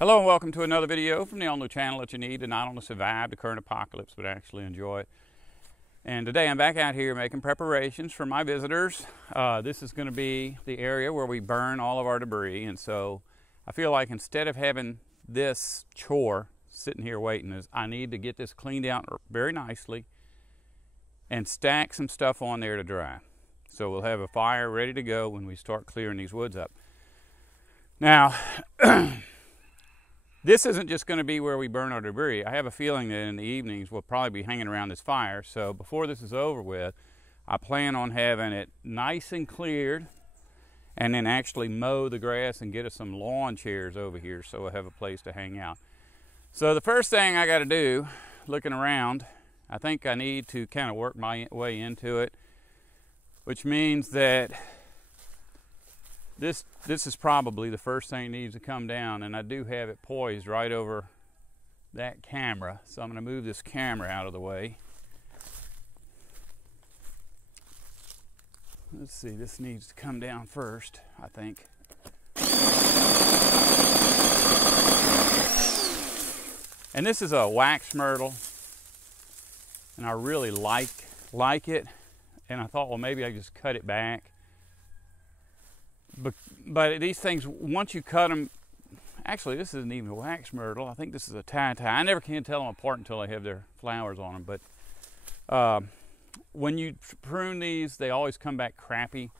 Hello and welcome to another video from the all-new channel that you need to not only survive the current apocalypse but actually enjoy it. And today I'm back out here making preparations for my visitors. This is going to be the area where we burn all of our debris, and so I feel like instead of having this chore sitting here waiting, I need to get this cleaned out very nicely and stack some stuff on there to dry. So we'll have a fire ready to go when we start clearing these woods up. Now, this isn't just going to be where we burn our debris. I have a feeling that in the evenings we'll probably be hanging around this fire. So before this is over with, I plan on having it nice and cleared and then actually mow the grass and get us some lawn chairs over here so we'll have a place to hang out. So the first thing I got to do, looking around, I think I need to kind of work my way into it, which means that this is probably the first thing that needs to come down, and I do have it poised right over that camera. So I'm going to move this camera out of the way. Let's see, this needs to come down first, I think. And this is a wax myrtle, and I really like it, and I thought, well, maybe I just cut it back. But these things, once you cut them, actually this isn't even a wax myrtle. I think this is a tie-tie. I never can tell them apart until they have their flowers on them. But when you prune these, they always come back crappy.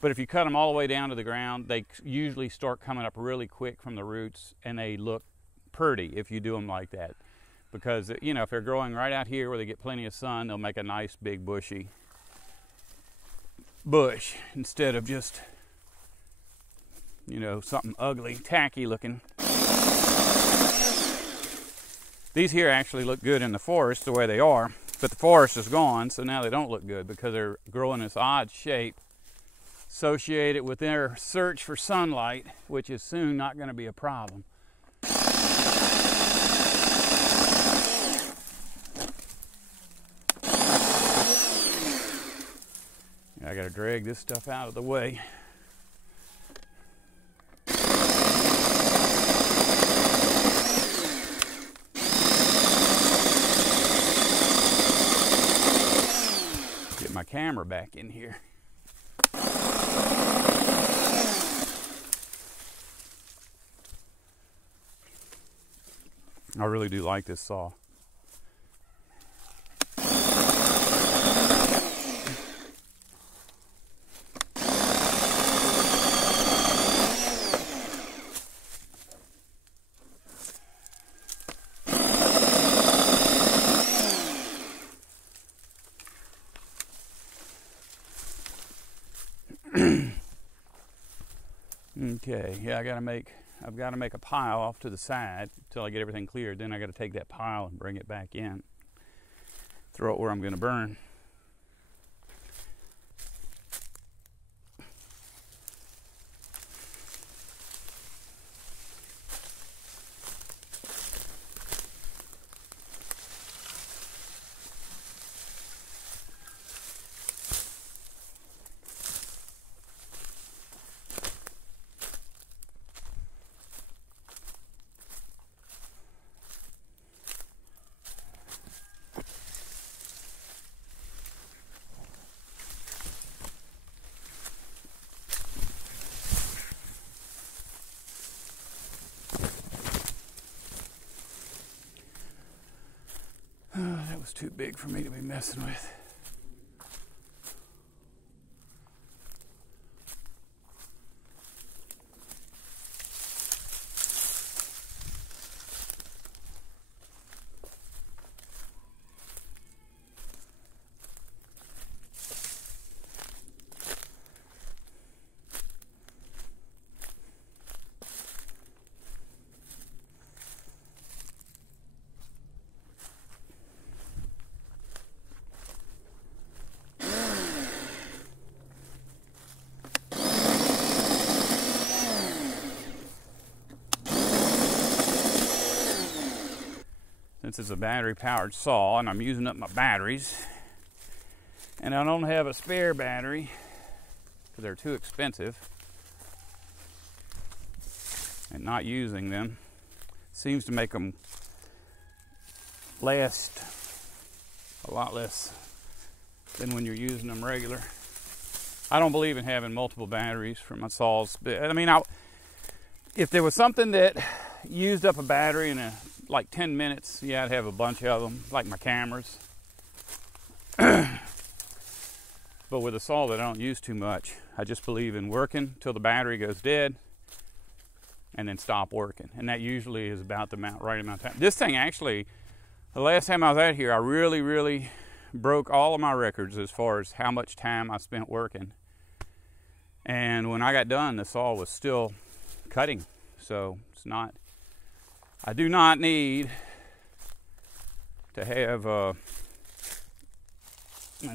But if you cut them all the way down to the ground, they usually start coming up really quick from the roots, and they look pretty if you do them like that. Because, you know, if they're growing right out here where they get plenty of sun, they'll make a nice big bushy bush instead of just, you know, something ugly, tacky looking. These here actually look good in the forest the way they are, but the forest is gone, so now they don't look good because they're growing this odd shape associated with their search for sunlight, which is soon not going to be a problem. I got to drag this stuff out of the way. Get my camera back in here. I really do like this saw. Okay, yeah, I've got to make a pile off to the side until I get everything cleared. Then I got to take that pile and bring it back in, throw it where I'm going to burn. That was too big for me to be messing with. Since it's a battery-powered saw and I'm using up my batteries, and I don't have a spare battery because they're too expensive, and not using them, seems to make them last a lot less than when you're using them regular. I don't believe in having multiple batteries for my saws. But, I mean, if there was something that used up a battery in like 10 minutes, yeah, I'd have a bunch of them, like my cameras. But with a saw that I don't use too much, I just believe in working till the battery goes dead and then stop working. And that usually is about the right amount of time. This thing actually, the last time I was out here, I really broke all of my records as far as how much time I spent working. And when I got done, the saw was still cutting. So it's not, I do not need to have an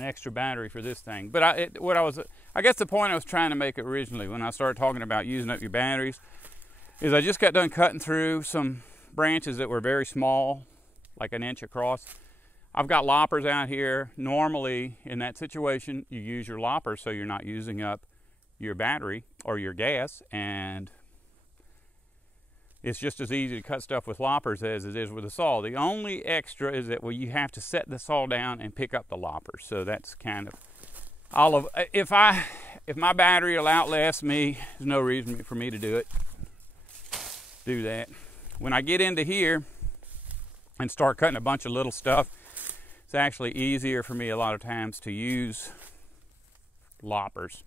extra battery for this thing. But I guess the point I was trying to make originally when I started talking about using up your batteries is I just got done cutting through some branches that were very small, like an inch across. I've got loppers out here. Normally in that situation you use your lopper so you're not using up your battery or your gas, and it's just as easy to cut stuff with loppers as it is with a saw. The only extra is that you have to set the saw down and pick up the loppers. So that's kind of all of. If my battery will outlast me, there's no reason for me to do that. When I get into here and start cutting a bunch of little stuff, it's actually easier for me a lot of times to use loppers.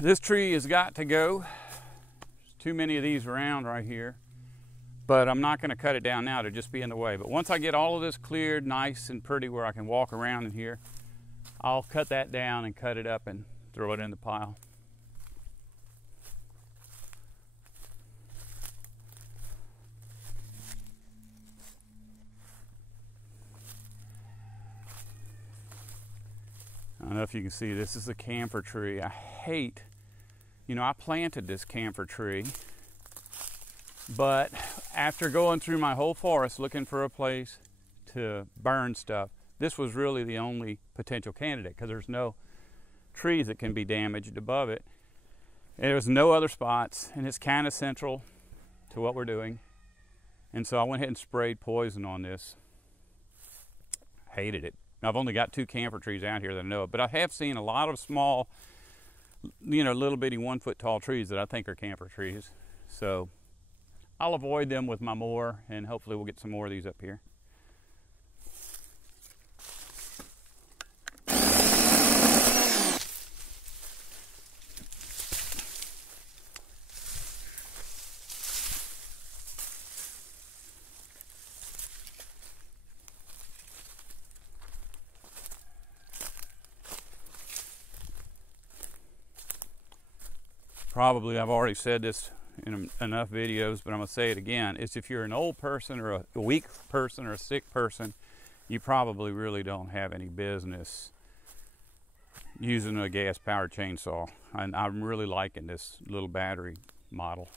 This tree has got to go. There's too many of these around right here. But I'm not going to cut it down now to just be in the way. But once I get all of this cleared nice and pretty where I can walk around in here, I'll cut that down and cut it up and throw it in the pile. I don't know if you can see, this is a camphor tree. I hate, I planted this camphor tree, but after going through my whole forest looking for a place to burn stuff, this was really the only potential candidate because there's no trees that can be damaged above it. And there's no other spots, and it's kind of central to what we're doing. And so I went ahead and sprayed poison on this. Hated it. I've only got 2 camphor trees out here that I know of, but I have seen a lot of small, little bitty 1 foot tall trees that I think are camphor trees. So I'll avoid them with my mower, and hopefully we'll get some more of these up here. Probably I've already said this in enough videos, but I'm going to say it again. It's if you're an old person or a weak person or a sick person, you probably really don't have any business using a gas-powered chainsaw. And I'm really liking this little battery model.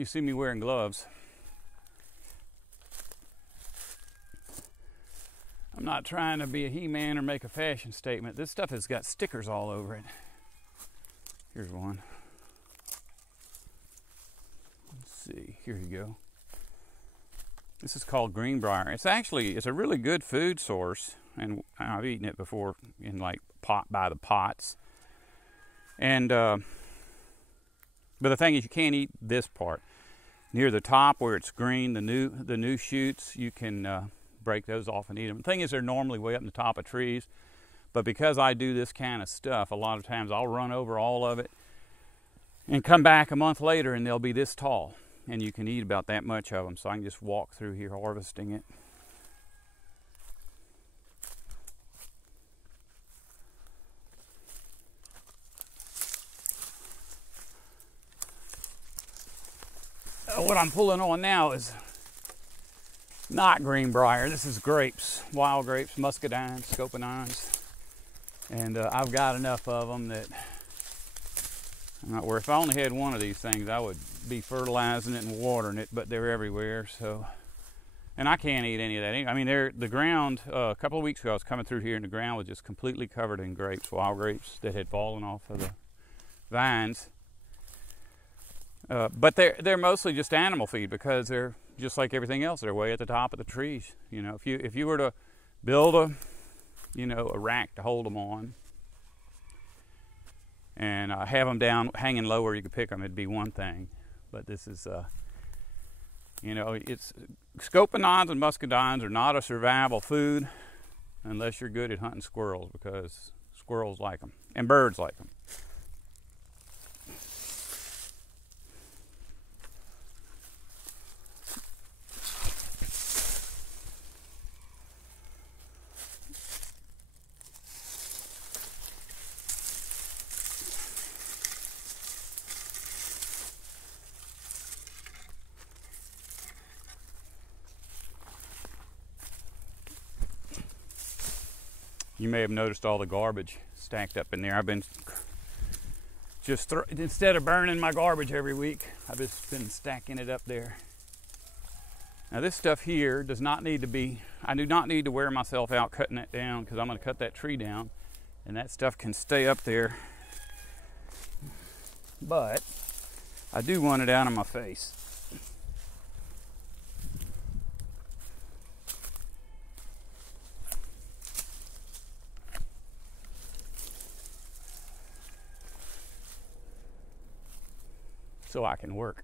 you see me wearing gloves. I'm not trying to be a He-Man or make a fashion statement. This stuff has got stickers all over it. Here's one. Let's see, here you go. This is called greenbrier. It's a really good food source, and I've eaten it before in like by the pots. And but the thing is, you can't eat this part near the top where it's green. The new shoots, you can break those off and eat them. The thing is, they're normally way up in the top of trees, but because I do this kind of stuff, a lot of times I'll run over all of it and come back a month later, and they'll be this tall. And you can eat about that much of them, so I can just walk through here harvesting it. What I'm pulling on now is not greenbrier. This is grapes, wild grapes, muscadines, scoponines, and I've got enough of them that I'm not worried. If I only had one of these things, I would be fertilizing it and watering it, but they're everywhere. So, and I can't eat any of that. I mean, the ground, a couple of weeks ago, I was coming through here and the ground was just completely covered in grapes, wild grapes that had fallen off of the vines. But they're mostly just animal feed, because they're just like everything else. They're way at the top of the trees. You know, if you were to build a rack to hold them on, and have them down hanging low where you could pick them, it'd be one thing. But this is, it's scoponines and muscadines are not a survival food unless you're good at hunting squirrels, because squirrels like them and birds like them. You may have noticed all the garbage stacked up in there. I've been instead of burning my garbage every week, I've just been stacking it up there. Now this stuff here does not need to be, I do not need to wear myself out cutting it down, because I'm going to cut that tree down and that stuff can stay up there. But I do want it out of my face. So I can work.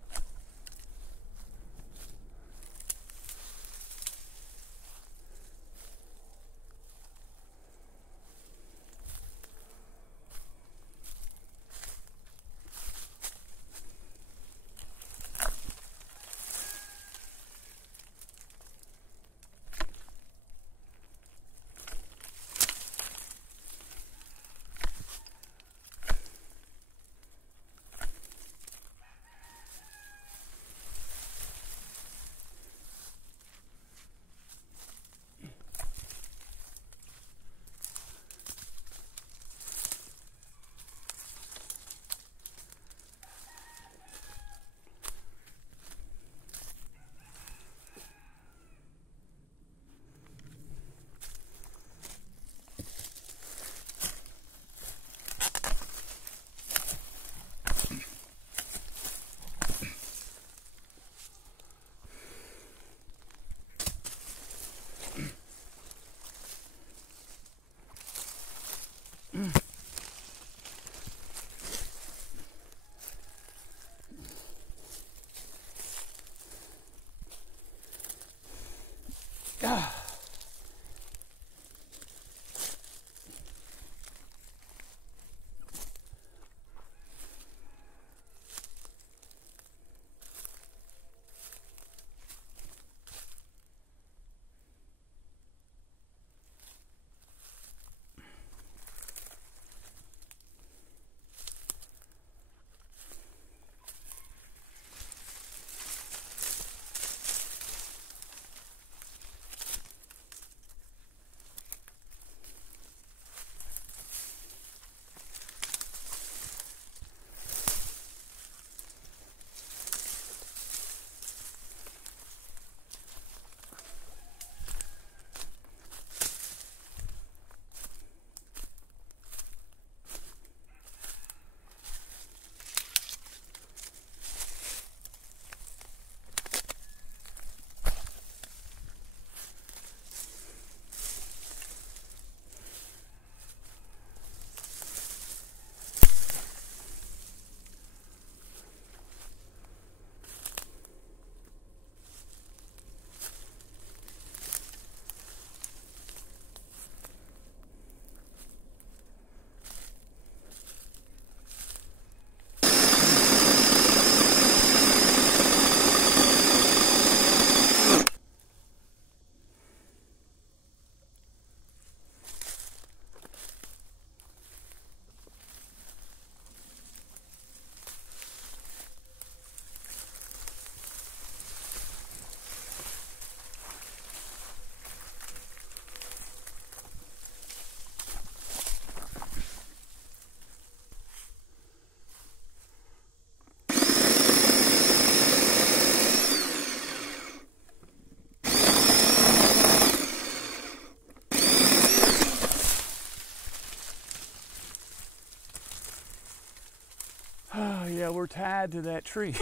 Yeah, we're tied to that tree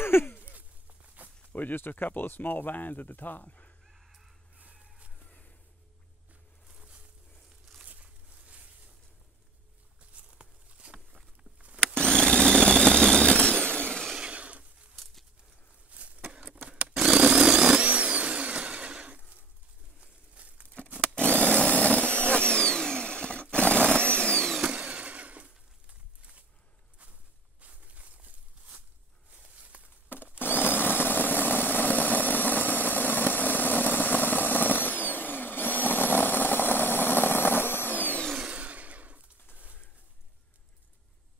with just a couple of small vines at the top.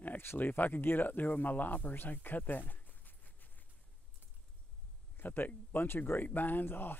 Actually, if I could get up there with my loppers, I could cut that bunch of grapevines off.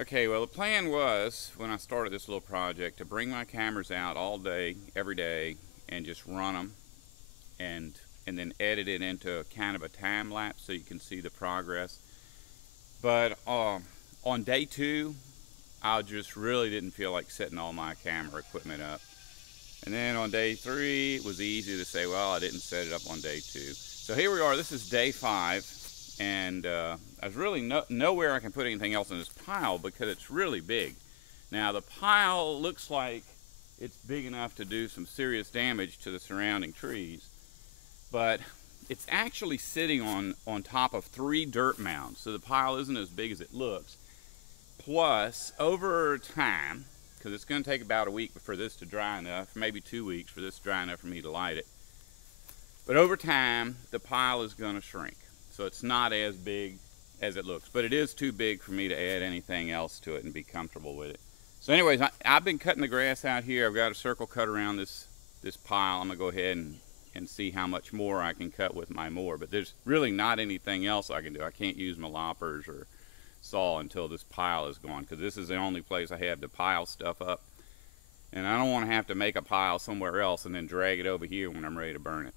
Okay, well the plan was, when I started this little project, to bring my cameras out all day, every day, and just run them, and then edit it into kind of a time lapse so you can see the progress. But on day 2, I just really didn't feel like setting all my camera equipment up. And then on day 3, it was easy to say, well, I didn't set it up on day 2. So here we are, this is day 5, and there's really nowhere I can put anything else in this pile because it's really big. Now the pile looks like it's big enough to do some serious damage to the surrounding trees, but it's actually sitting on top of 3 dirt mounds, so the pile isn't as big as it looks. Plus, over time, because it's going to take about a week for this to dry enough, maybe 2 weeks for this to dry enough for me to light it. But over time, the pile is going to shrink, so it's not as big as it looks. But it is too big for me to add anything else to it and be comfortable with it. So anyways, I've been cutting the grass out here. I've got a circle cut around this pile. I'm going to go ahead and see how much more I can cut with my mower. But there's really not anything else I can do. I can't use my loppers or saw until this pile is gone, because this is the only place I have to pile stuff up, and I don't want to have to make a pile somewhere else and then drag it over here when I'm ready to burn it.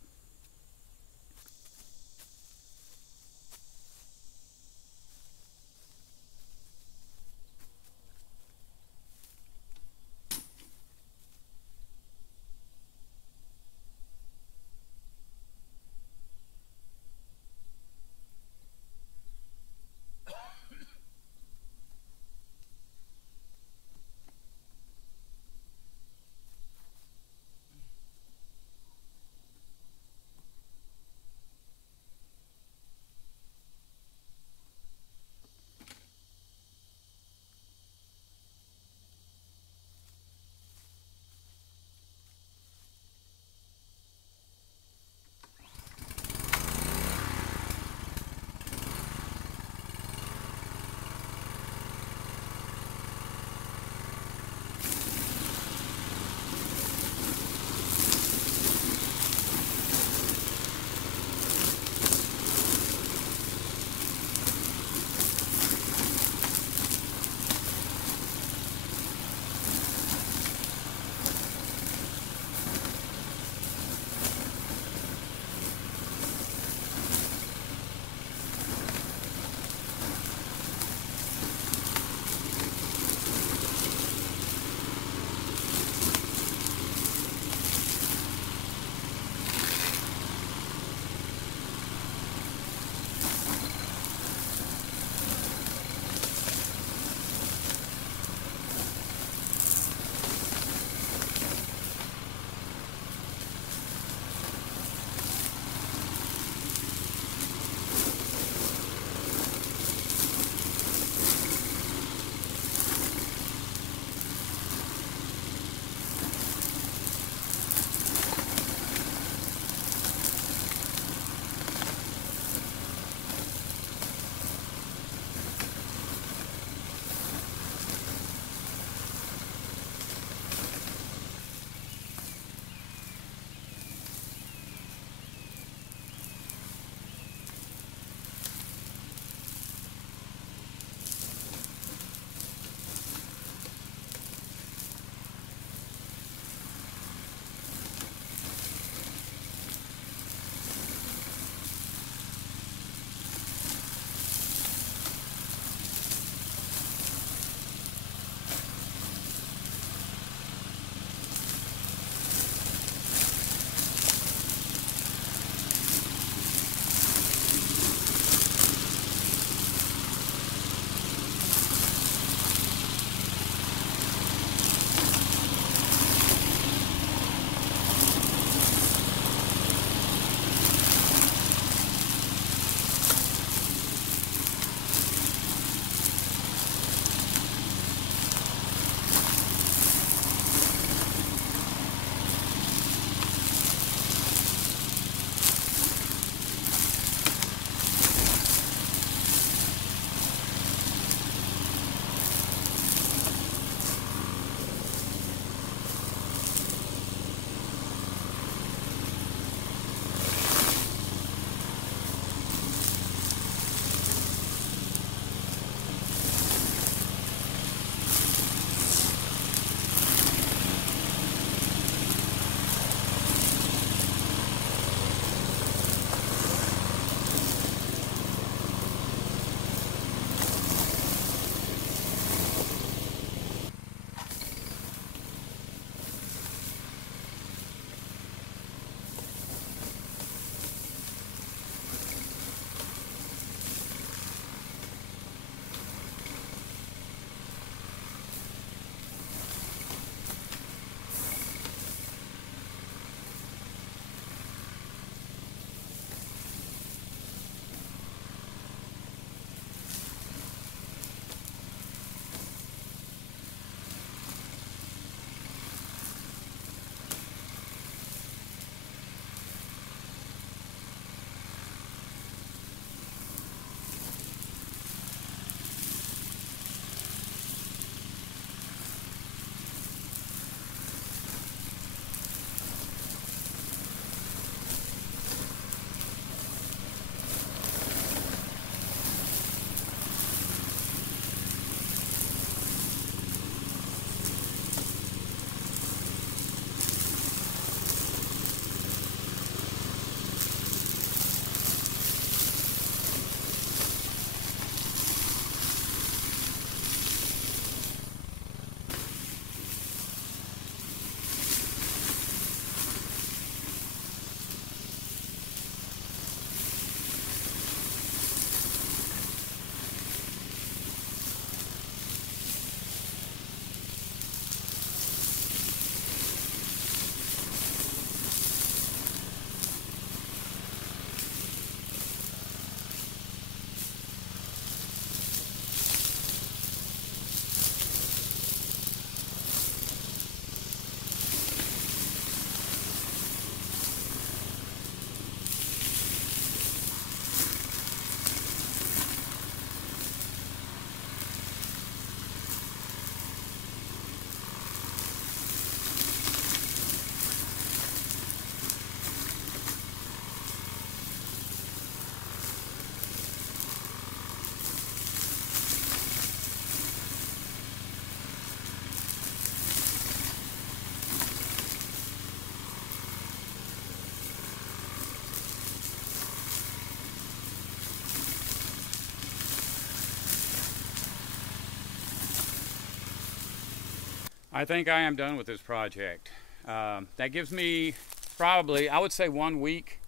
I think I am done with this project. That gives me probably, I would say, 1 week.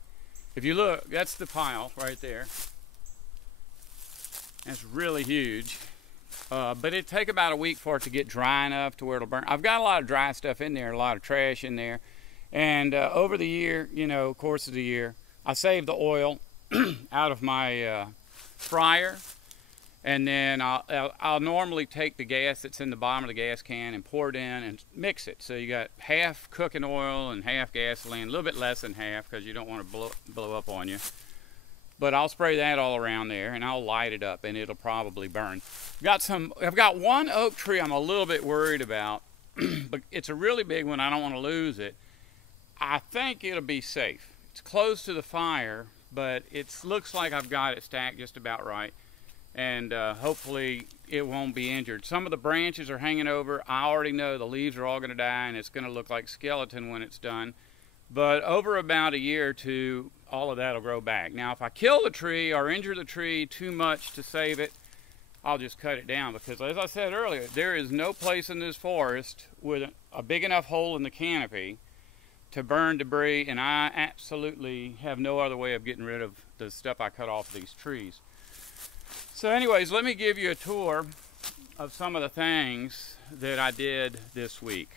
If you look, that's the pile right there. That's really huge. But it'd take about a week for it to get dry enough to where it'll burn. I've got a lot of dry stuff in there, a lot of trash in there. And over the year, course of the year, I saved the oil out of my fryer. And then I'll normally take the gas that's in the bottom of the gas can and pour it in and mix it. So you got half cooking oil and half gasoline, a little bit less than half because you don't want to blow up on you. But I'll spray that all around there and I'll light it up and it'll probably burn. I've got one oak tree I'm a little bit worried about, but it's a really big one. I don't want to lose it. I think it'll be safe. It's close to the fire, but it looks like I've got it stacked just about right. And hopefully it won't be injured. Some of the branches are hanging over. I already know the leaves are all going to die and it's going to look like skeleton when it's done. But over about a year or two, all of that will grow back. Now, if I kill the tree or injure the tree too much to save it, I'll just cut it down. Because as I said earlier, there is no place in this forest with a big enough hole in the canopy to burn debris, and I absolutely have no other way of getting rid of the stuff I cut off these trees. So anyways, let me give you a tour of some of the things that I did this week.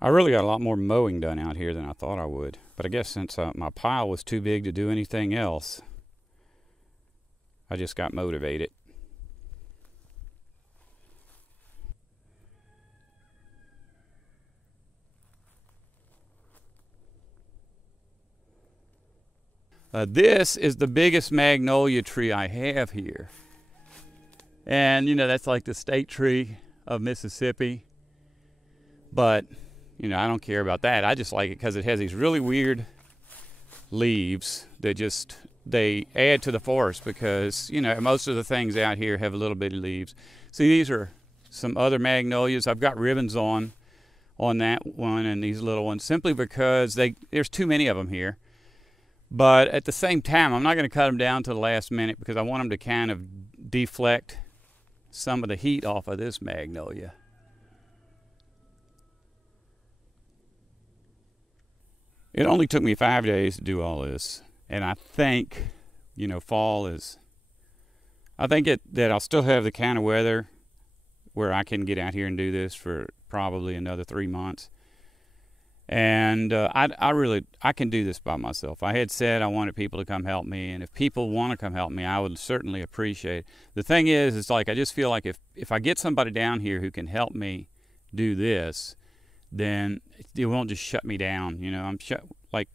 I really got a lot more mowing done out here than I thought I would. But I guess since my pile was too big to do anything else, I just got motivated. This is the biggest magnolia tree I have here. And, that's like the state tree of Mississippi. But, I don't care about that. I just like it because it has these really weird leaves that they add to the forest because, most of the things out here have a little bitty leaves. See, these are some other magnolias. I've got ribbons on that one and these little ones simply because there's too many of them here. But at the same time, I'm not going to cut them down to the last minute because I want them to kind of deflect some of the heat off of this magnolia. It only took me 5 days to do all this. And I think, fall is... I think that I'll still have the kind of weather where I can get out here and do this for probably another 3 months. And I can do this by myself. I had said I wanted people to come help me, and if people want to come help me, I would certainly appreciate it. The thing is, it's like I just feel like if I get somebody down here who can help me do this, then it won't just shut me down. Like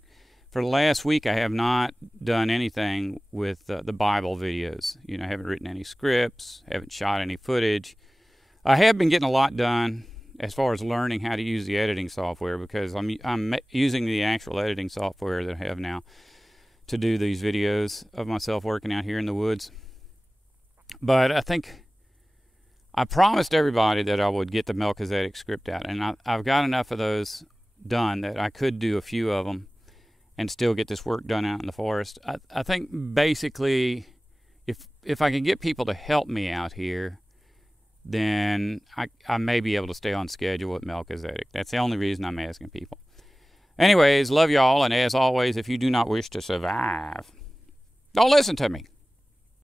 for the last week, I have not done anything with the Bible videos. I haven't written any scripts, haven't shot any footage. I have been getting a lot done as far as learning how to use the editing software because I'm using the actual editing software that I have now to do these videos of myself working out here in the woods. But I think I promised everybody that I would get the Melchizedek script out, and I've got enough of those done that I could do a few of them and still get this work done out in the forest. I think basically if I can get people to help me out here, then I may be able to stay on schedule with Melchizedek. That's the only reason I'm asking people. Anyways, love y'all, and as always, if you do not wish to survive, don't listen to me.